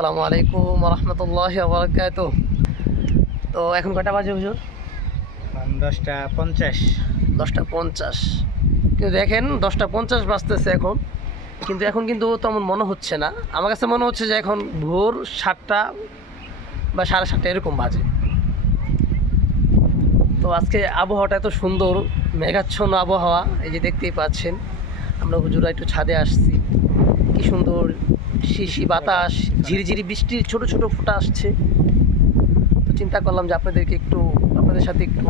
আসসালামু আলাইকুম রহমতুল্লাহ বরকাত তো এখন কটা বাজে হুজুর? দশটা পঞ্চাশ। দশটা পঞ্চাশ। কিন্তু দেখেন দশটা পঞ্চাশ বাজতেছে এখন। কিন্তু এখন কিন্তু তেমন মনে হচ্ছে না। আমার কাছে মনে হচ্ছে যে এখন ভোর সাতটা বা সাড়ে সাতটা এরকম বাজে। তো আজকে আবহাওয়াটা এত সুন্দর মেঘাচ্ছন্ন আবহাওয়া এই যে দেখতেই পাচ্ছেন। আমরা হুজুরা একটু ছাদে আসছি। কি সুন্দর শিশি বাতাস, ঝিরিঝিরি বৃষ্টির ছোট ছোট ফোঁটা আসছে। তো চিন্তা করলাম যে আপনাদেরকে একটু, আপনাদের সাথে একটু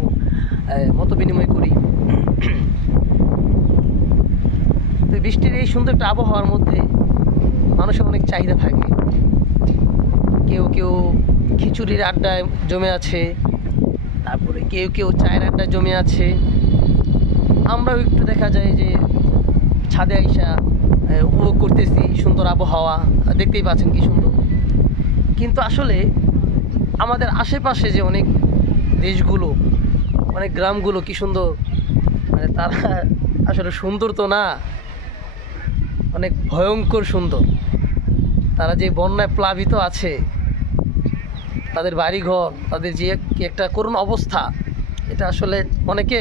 মত বিনিময় করি। তো বৃষ্টির এই সুন্দর একটা আবহাওয়ার মধ্যে মানুষের অনেক চাহিদা থাকে। কেউ কেউ খিচুড়ির আড্ডায় জমে আছে, তারপরে কেউ কেউ চায়ের আড্ডায় জমে আছে। আমরাও একটু দেখা যায় যে ছাদে আইসা উপভোগ করতেছি, সুন্দর আবহাওয়া, দেখতেই পাচ্ছেন কি সুন্দর। কিন্তু আসলে আমাদের আশেপাশে যে অনেক দেশগুলো, অনেক গ্রামগুলো কি সুন্দর মানে তারা আসলে সুন্দর তো না, অনেক ভয়ঙ্কর সুন্দর। তারা যে বন্যায় প্লাবিত আছে, তাদের বাড়িঘর, তাদের যে একটা করুণ অবস্থা, এটা আসলে অনেকে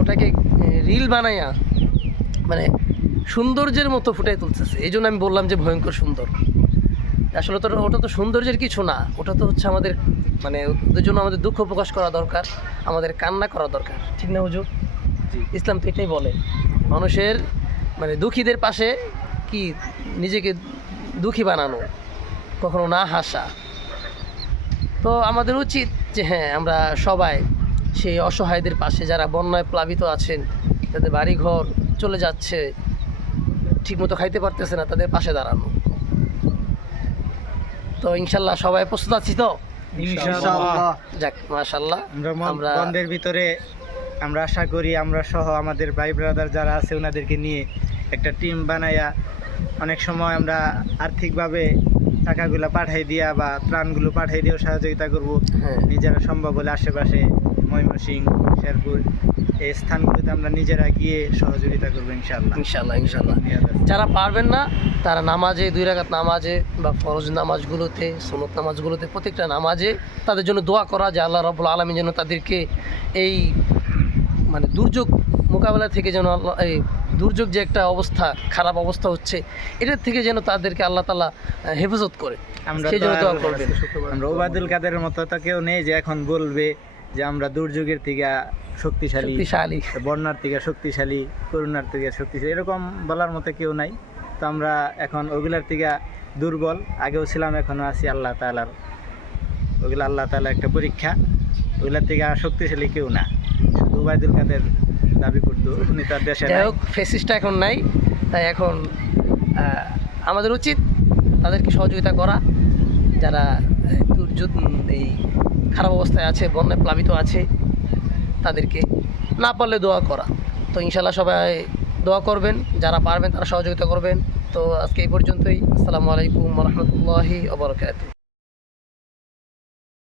ওটাকে রিল বানাইয়া মানে সৌন্দর্যের মতো ফুটাই তুলতেছে। এই জন্য আমি বললাম যে ভয়ঙ্কর সুন্দর। আসলে তো ওটা তো সৌন্দর্যের কিছু না ওটা তো হচ্ছে আমাদের মানে ওদের জন্য আমাদের দুঃখ প্রকাশ করা দরকার আমাদের কান্না করা দরকার। ঠিক না হুজুর? ইসলাম তো এটাই বলে মানুষের মানে দুঃখীদের পাশে কি নিজেকে দুঃখী বানানো কখনো না হাসা। তো আমাদের উচিত যে হ্যাঁ আমরা সবাই সেই অসহায়দের পাশে যারা বন্যায় প্লাবিত আছেন তাদের বাড়ি ঘর চলে যাচ্ছে ঠিকমতো খাইতে পারতেছে না তাদের পাশে দাঁড়ানো। তো ইনশাল্লাহ সবাই প্রস্তুত আছি তো? যাক মাশাল্লাহ। আমরা বন্ধের ভিতরে আমরা আশা করি আমরা সহ আমাদের ভাই ব্রাদার যারা আছে ওনাদেরকে নিয়ে একটা টিম বানাইয়া অনেক সময় আমরা আর্থিকভাবে টাকাগুলো পাঠাই দিয়া বা ত্রাণগুলো পাঠাই দিয়েও সহযোগিতা করব। হ্যাঁ। নিজেরা সম্ভব হলে আশেপাশে ময়মনসিং শেরপুর এই স্থানগুলোতে আমরা নিজেরা গিয়ে সহযোগিতা করব ইনশাআল্লাহ। ইনশাল্লাহ ইনশাল্লাহ যারা পারবেন না তারা নামাজে দুই রাকাত নামাজে বা ফরজ নামাজগুলোতে সুনত নামাজগুলোতে প্রত্যেকটা নামাজে তাদের জন্য দোয়া করা যে আল্লাহ রবুল আলমী যেন তাদেরকে এই মানে দুর্যোগ মোকাবেলা থেকে যেন আল্লাহ এই দুর্যোগ যে একটা অবস্থা খারাপ অবস্থা হচ্ছে এটার থেকে যেন তাদেরকে আল্লাহ তালা হেফাজত করে। আমরা সেই জন্য দোয়া করবেন। আমরা ওবায়দুল কাদেরের মতো তো কেউ নেই যে এখন বলবে যে আমরা দুর্যোগের থেকে শক্তিশালী শক্তিশালী। বন্যার থেকে শক্তিশালী করুণার থেকে শক্তিশালী এরকম বলার মতো কেউ নাই। তো আমরা এখন ওগুলার থেকে দুর্বল। আগেও ছিলাম এখনও আছি আল্লাহ তালার ওগুলো আল্লাহ তালা একটা পরীক্ষা। ওগুলার থেকে শক্তিশালী কেউ না। শুধু ওবায়দুল কাদের দাবি করতো উনি তার দেশে যাই হোক ফেসিসটা এখন নাই। তাই এখন আমাদের উচিত তাদেরকে সহযোগিতা করা। যারা দুর্যোগ এই খারাপ অবস্থায় আছে বন্যায় প্লাবিত আছে, তাদেরকে না পারলে দোয়া করা। তো ইনশাল্লাহ সবাই দোয়া করবেন, যারা পারবেন তারা সহযোগিতা করবেন। তো আজকে এই পর্যন্তই। আসসালামু আলাইকুম রহমতুল্লাহি ওবরকাত